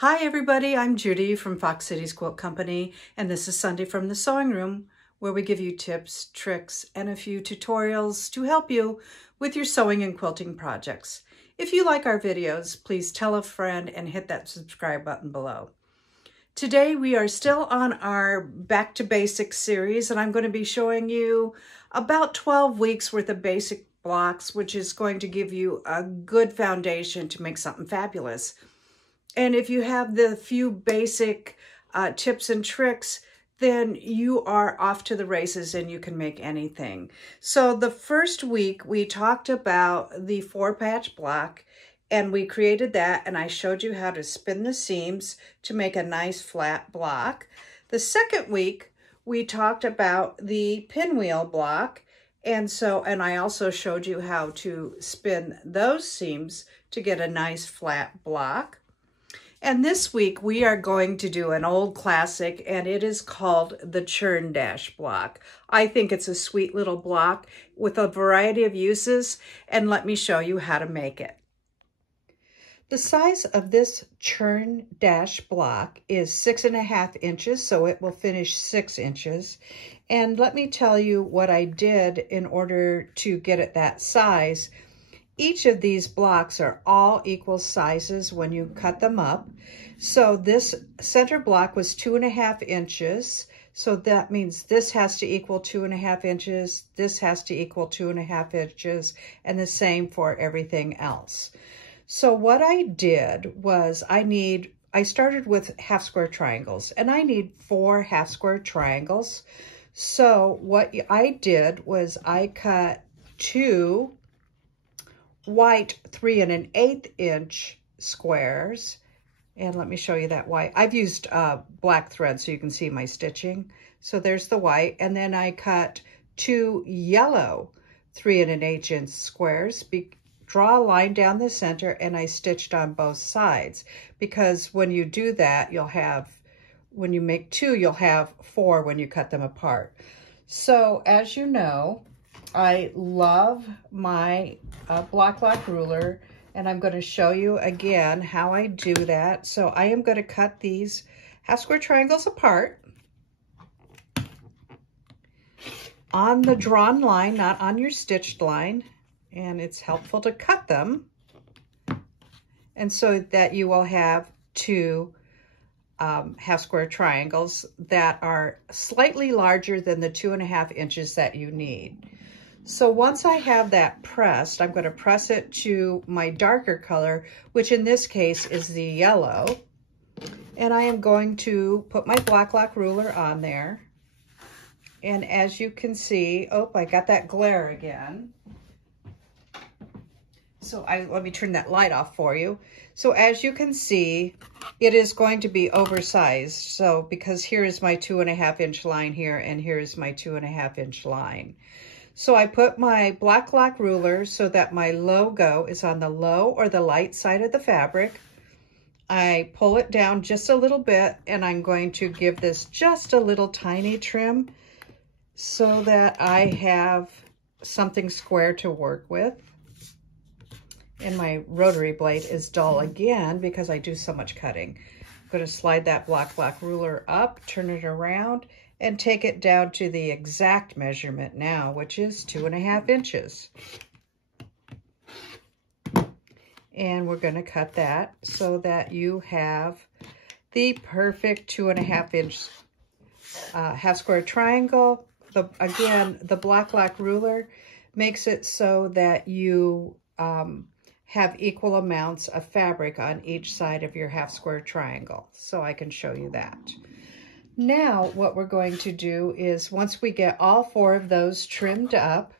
Hi everybody, I'm Judy from Fox Cities Quilt Company, and this is Sunday from the Sewing Room, where we give you tips, tricks, and a few tutorials to help you with your sewing and quilting projects. If you like our videos, please tell a friend and hit that subscribe button below. Today we are still on our Back to Basics series, and I'm going to be showing you about 12 weeks worth of basic blocks, which is going to give you a good foundation to make something fabulous. And if you have the few basic tips and tricks, then you are off to the races and you can make anything. So the first week we talked about the 4-patch block, and we created that, and I showed you how to spin the seams to make a nice flat block. The second week we talked about the pinwheel block, and I also showed you how to spin those seams to get a nice flat block. And this week we are going to do an old classic, and it is called the Churndash block. I think it's a sweet little block with a variety of uses, and let me show you how to make it. The size of this Churndash block is 6.5 inches, so it will finish 6 inches. And let me tell you what I did in order to get it that size. Each of these blocks are all equal sizes when you cut them up. So this center block was 2.5 inches. So that means this has to equal 2.5 inches. This has to equal 2.5 inches, and the same for everything else. So what I did was I started with half square triangles, and I need 4 half square triangles. So what I did was I cut 2 white 3 1/8 inch squares, and let me show you that white. I've used black thread so you can see my stitching. So there's the white, and then I cut 2 yellow 3 1/8 inch squares. Draw a line down the center, and I stitched on both sides, because when you do that, when you make 2, you'll have 4 when you cut them apart. So as you know, I love my block lock ruler, and I'm going to show you again how I do that. So I am going to cut these half square triangles apart on the drawn line, not on your stitched line, and it's helpful to cut them, and so that you will have 2 half square triangles that are slightly larger than the 2.5 inches that you need. So once I have that pressed, I'm going to press it to my darker color, which in this case is the yellow. And I am going to put my block lock ruler on there. And as you can see, oh, I got that glare again. So let me turn that light off for you. So as you can see, it is going to be oversized. So because here is my 2.5 inch line here, and here is my 2.5 inch line. So I put my block lock ruler so that my logo is on the low or the light side of the fabric. I pull it down just a little bit, and I'm going to give this just a little tiny trim so that I have something square to work with. And my rotary blade is dull again because I do so much cutting. I'm going to slide that block lock ruler up, turn it around, and take it down to the exact measurement now, which is 2.5 inches. And we're going to cut that so that you have the perfect 2.5 inch half square triangle. Again, the block lock ruler makes it so that you have equal amounts of fabric on each side of your half square triangle. So I can show you that. Now, what we're going to do is, once we get all 4 of those trimmed up,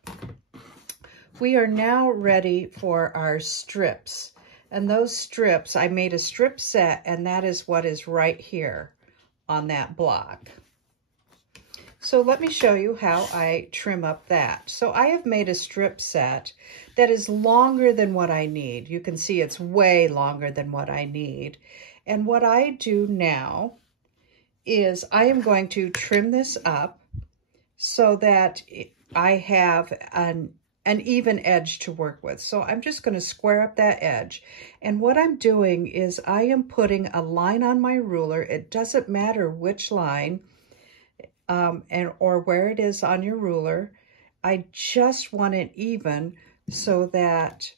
we are now ready for our strips. And those strips, I made a strip set, and that is what is right here on that block. So let me show you how I trim up that. So I have made a strip set that is longer than what I need. You can see it's way longer than what I need. And what I do now is I am going to trim this up so that I have an an even edge to work with. So I'm just going to square up that edge. And what I'm doing is I am putting a line on my ruler. It doesn't matter which line or where it is on your ruler. I just want it even so that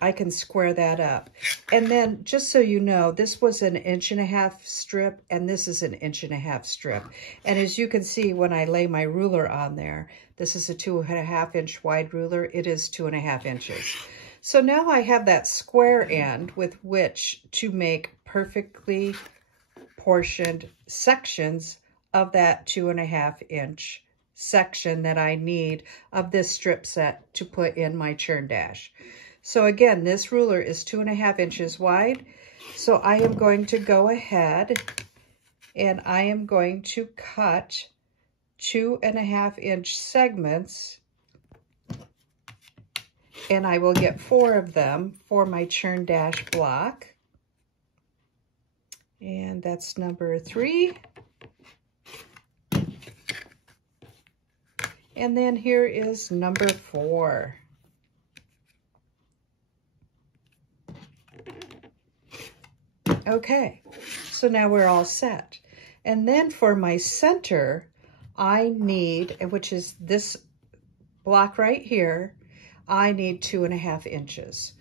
I can square that up. And then just so you know, this was an 1.5 inch strip and this is an 1.5 inch strip. And as you can see when I lay my ruler on there, this is a 2.5 inch wide ruler. It is 2.5 inches. So now I have that square end with which to make perfectly portioned sections of that 2.5 inch section that I need of this strip set to put in my Churndash. So again, this ruler is 2.5 inches wide. So I am going to go ahead and I am going to cut 2.5 inch segments, and I will get 4 of them for my Churndash block. And that's number 3. And then here is number 4. Okay, so now we're all set. And then for my center, I need, which is this block right here, I need 2.5 inches.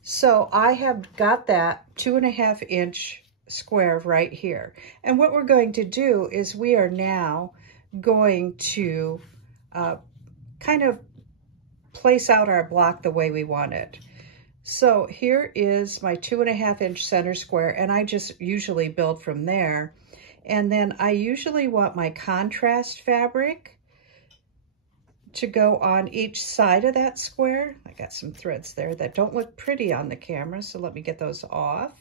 So I have got that 2.5 inch square right here. And what we're going to do is we are now going to kind of place out our block the way we want it. So here is my 2.5 inch center square, and I just usually build from there. And then I usually want my contrast fabric to go on each side of that square. I got some threads there that don't look pretty on the camera, so let me get those off.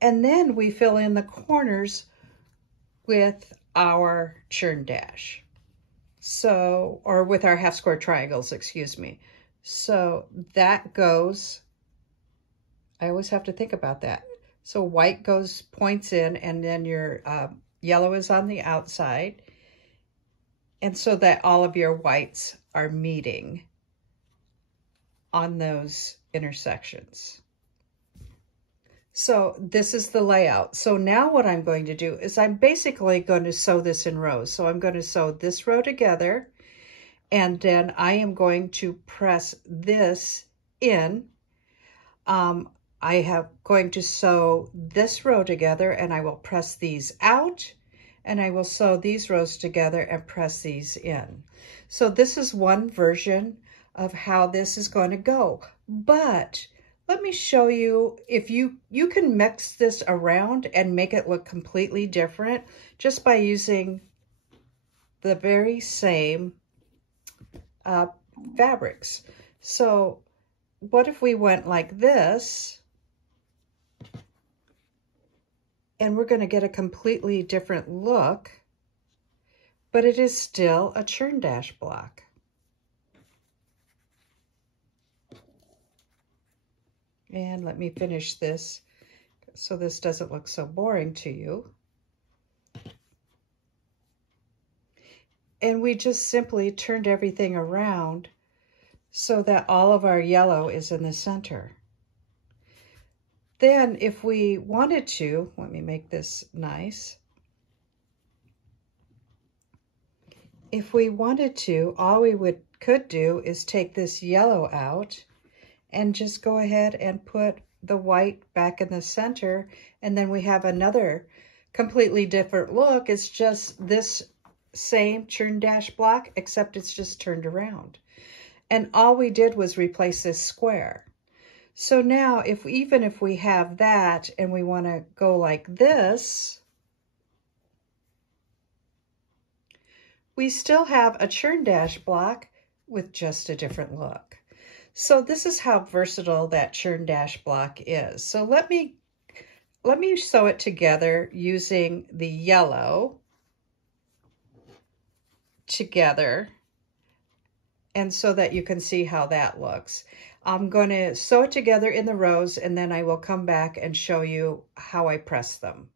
And then we fill in the corners with our Churndash. So, or with our half square triangles, excuse me. So that goes, I always have to think about that. So white points in, and then your yellow is on the outside. And so that all of your whites are meeting on those intersections. So this is the layout. So now what I'm going to do is I'm basically going to sew this in rows. So I'm going to sew this row together, and then I am going to press this in. I have going to sew this row together, and I will press these out, and I will sew these rows together and press these in. So this is one version of how this is going to go. But let me show you, if you can mix this around and make it look completely different just by using the very same fabrics. So what if we went like this, and we're going to get a completely different look, but it is still a Churndash block. And let me finish this so this doesn't look so boring to you. And we just simply turned everything around so that all of our yellow is in the center. Then if we wanted to, let me make this nice. If we wanted to, all we could do is take this yellow out and just go ahead and put the white back in the center, and then we have another completely different look. It's just this same Churndash block, except it's just turned around. And all we did was replace this square. So now, even if we have that and we want to go like this, we still have a Churndash block with just a different look. So this is how versatile that Churndash block is. So let me sew it together using the yellow together, and so that you can see how that looks. I'm going to sew it together in the rows, and then I will come back and show you how I press them.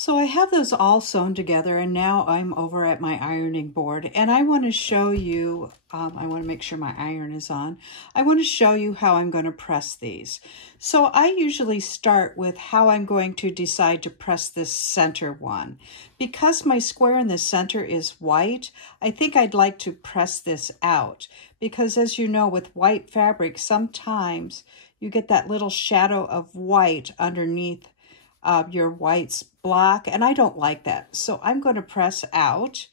So I have those all sewn together, and now I'm over at my ironing board, and I want to show you, I want to make sure my iron is on. I want to show you how I'm going to press these. So I usually start with how I'm going to decide to press this center one. Because my square in the center is white, I think I'd like to press this out, because as you know, with white fabric, sometimes you get that little shadow of white underneath your white's block, and I don't like that. So I'm going to press out,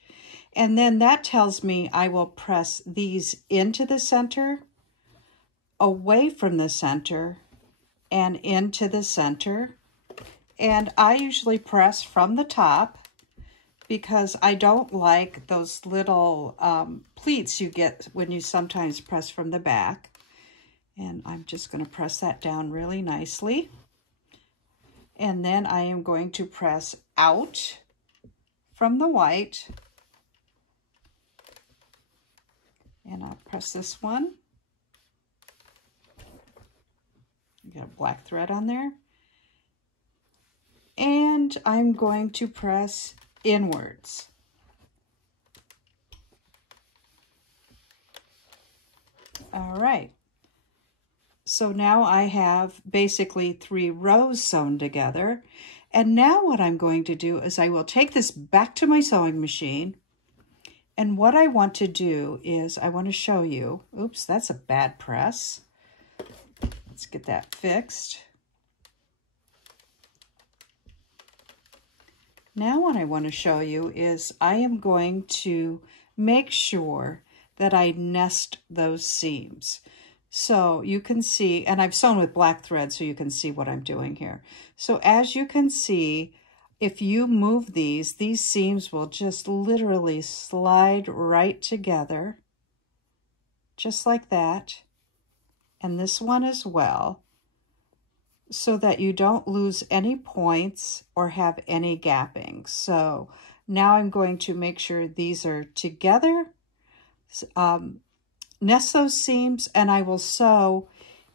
and then that tells me I will press these into the center, away from the center, and into the center. And I usually press from the top because I don't like those little pleats you get when you sometimes press from the back. And I'm just going to press that down really nicely. And then I am going to press out from the white. And I'll press this one. Got a black thread on there. And I'm going to press inwards. All right. So now I have basically 3 rows sewn together. And now what I'm going to do is I will take this back to my sewing machine. And what I want to do is I want to show you, oops, that's a bad press. Let's get that fixed. Now what I want to show you is I am going to make sure that I nest those seams. So you can see, and I've sewn with black thread so you can see what I'm doing here. So as you can see, if you move these seams will just literally slide right together, just like that. And this one as well, so that you don't lose any points or have any gapping. So now I'm going to make sure these are together. Nest those seams, and I will sew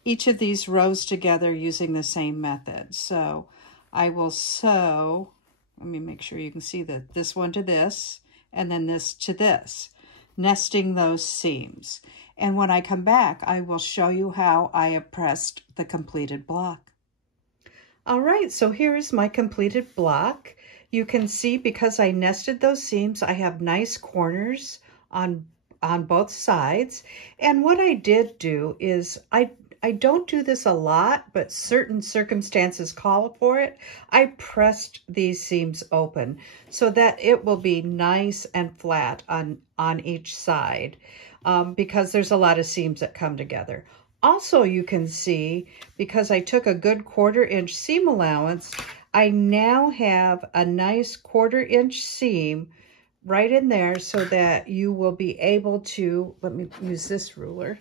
each of these rows together using the same method. So I will sew, let me make sure you can see that this one to this, and then this to this, nesting those seams. And when I come back, I will show you how I have pressed the completed block. All right, so here is my completed block. You can see because I nested those seams, I have nice corners on both sides. And what I did do is, I don't do this a lot, but certain circumstances call for it. I pressed these seams open so that it will be nice and flat on each side because there's a lot of seams that come together. Also, you can see, because I took a good 1/4 inch seam allowance, I now have a nice 1/4 inch seam right in there so that you will be able to, let me use this ruler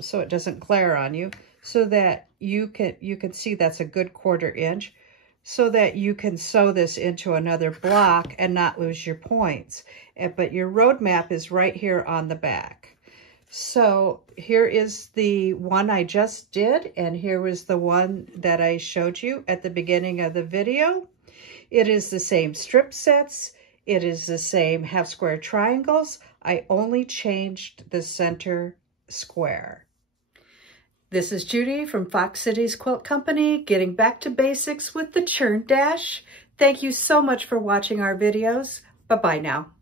so it doesn't glare on you, so that you can see that's a good 1/4 inch, so that you can sew this into another block and not lose your points. But your roadmap is right here on the back. So here is the one I just did, and here was the one that I showed you at the beginning of the video. It is the same strip sets. It is the same half square triangles. I only changed the center square. This is Judy from Fox Cities Quilt Company, getting back to basics with the Churndash. Thank you so much for watching our videos. Bye-bye now.